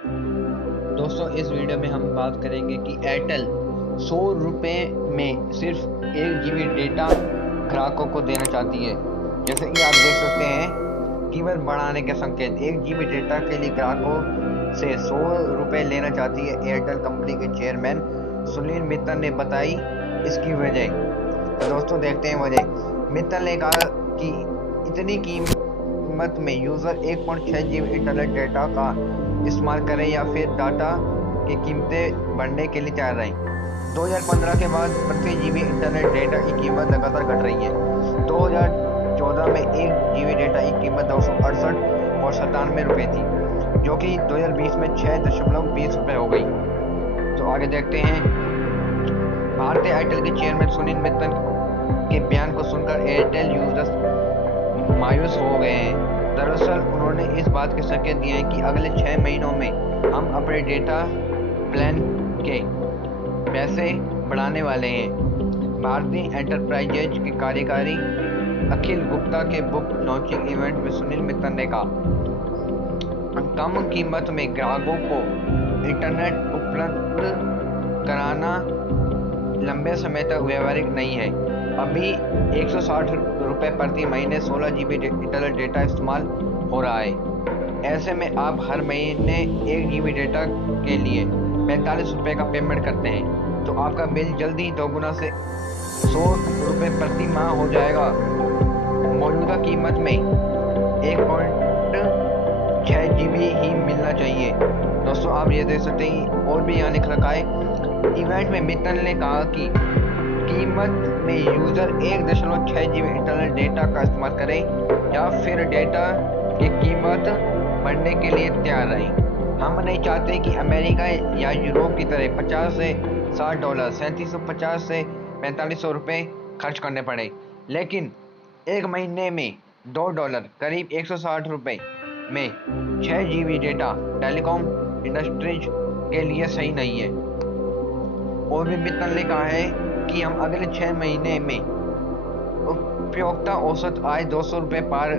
दोस्तों इस वीडियो में हम बात करेंगे कि एयरटेल 100 रुपये में सिर्फ 1 GB डेटा ग्राहकों को देना चाहती है। जैसे कि आप देख सकते हैं कीमत बढ़ाने के संकेत। 1 GB डेटा के लिए ग्राहकों से 100 रुपये लेना चाहती है एयरटेल कंपनी के चेयरमैन सुनील मित्तल ने बताई इसकी वजह। तो दोस्तों देखते हैं वजह। मित्तल ने कहा कि इतनी कीमत में यूज़र 1.6 GB इंटरनेट डेटा का इस्तेमाल करें या फिर डाटा की कीमतें बढ़ने के लिए तैयार रहें। 2015 के बाद प्रति GB इंटरनेट डेटा की कीमत लगातार घट रही है। 2014 में 1 GB डेटा की कीमत 268.97 रुपये थी, जो कि 2020 में 6.20 रुपये हो गई। तो आगे देखते हैं। भारतीय एयरटेल के चेयरमैन सुनील मित्तल के बयान को सुनकर एयरटेल यूजर्स मायूस हो गए हैं। दरअसल उन्होंने इस बात के संकेत दिए हैं कि अगले 6 महीनों में हम अपने डेटा प्लान के पैसे बढ़ाने वाले हैं। भारतीय एंटरप्राइजेज के कार्यकारी अखिल गुप्ता के बुक लॉन्चिंग इवेंट में सुनील मित्तल ने कहा, कम कीमत में ग्राहकों को इंटरनेट उपलब्ध कराना लंबे समय तक व्यावहारिक नहीं है। अभी 160 रुपये प्रति महीने 16 GB इंटरनेट डेटा इस्तेमाल हो रहा है। ऐसे में आप हर महीने 1 GB डेटा के लिए 45 रुपये का पेमेंट करते हैं, तो आपका बिल जल्दी ही दोगुना से 100 रुपये प्रति माह हो जाएगा। मौजूदा कीमत में 1.6 GB ही मिलना चाहिए। दोस्तों आप ये देख सकते हैं और भी यहाँ लिख रखा है। इवेंट में मित्तल ने कहा कि कीमत में यूज़र 1.6 GB इंटरनेट डेटा का इस्तेमाल करें या फिर डेटा की कीमत बढ़ने के लिए तैयार रहें। हम नहीं चाहते कि अमेरिका या यूरोप की तरह 50 से $60, 3750 से 4500 रुपये खर्च करने पड़े, लेकिन एक महीने में $2 करीब 160 रुपये में 6 GB डेटा टेलीकॉम इंडस्ट्रीज के लिए सही नहीं है। और भी मित्तल ने कहा है कि हम अगले 6 महीने में उपभोक्ता औसत आय 200 रुपये पार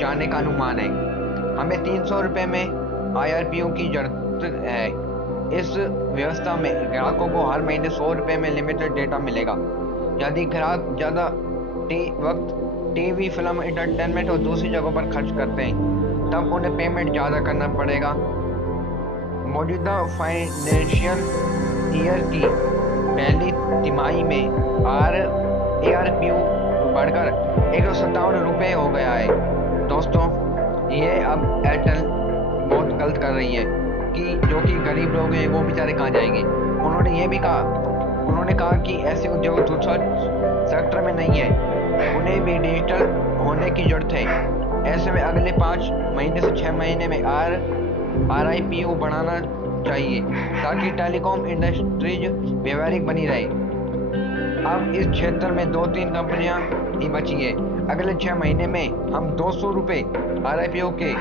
जाने का अनुमान है। हमें 300 रुपये में IRPO की जरूरत है। इस व्यवस्था में ग्राहकों को हर महीने 100 रुपये में लिमिटेड डेटा मिलेगा। यदि ग्राहक ज़्यादा वक्त टीवी, फिल्म, एंटरटेनमेंट और दूसरी जगहों पर खर्च करते हैं, तब उन्हें पेमेंट ज़्यादा करना पड़ेगा। मौजूदा फाइनेंशियल ईयर की पहली तिमाही में ARPU बढ़कर 157 रुपये हो गया है। दोस्तों ये अब एयरटेल बहुत गलत कर रही है कि जो कि गरीब लोग हैं वो बेचारे कहाँ जाएंगे। उन्होंने कहा कि ऐसे उद्योग दूसरा सेक्टर में नहीं है, उन्हें भी डिजिटल होने की जरूरत है। ऐसे में अगले 5 महीने से 6 महीने में RIPU बढ़ाना चाहिए ताकि टेलीकॉम इंडस्ट्रीज व्यावहारिक बनी रहे। अब इस क्षेत्र में 2-3 कंपनियां ही बची है। अगले 6 महीने में हम 200 रुपये RIPO के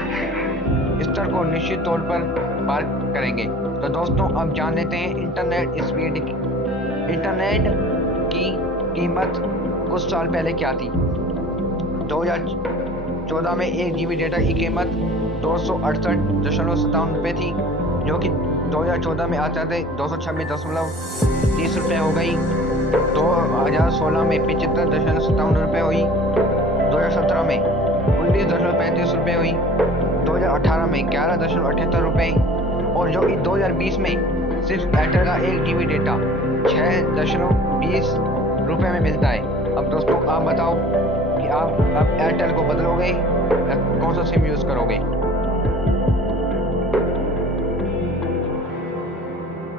स्तर को निश्चित तौर पर पार करेंगे। तो दोस्तों अब जान लेते हैं इंटरनेट स्पीड की। इंटरनेट की कीमत कुछ साल पहले क्या थी। 2014 में 1 GB डेटा की कीमत 268.57 रुपये थी, जो कि 2014 में आते आते 226.30 रुपये हो गई। 2016 में 75.57 रुपये हुई। 2017 में 19.35 रुपये हुई। 2018 में 11.78 रुपये और जो कि 2020 में सिर्फ एयरटेल का 1 GB डेटा 6.20 रुपये में मिलता है। अब दोस्तों आप बताओ कि आप एयरटेल को बदलोगे या कौन सा सिम यूज़ करोगे।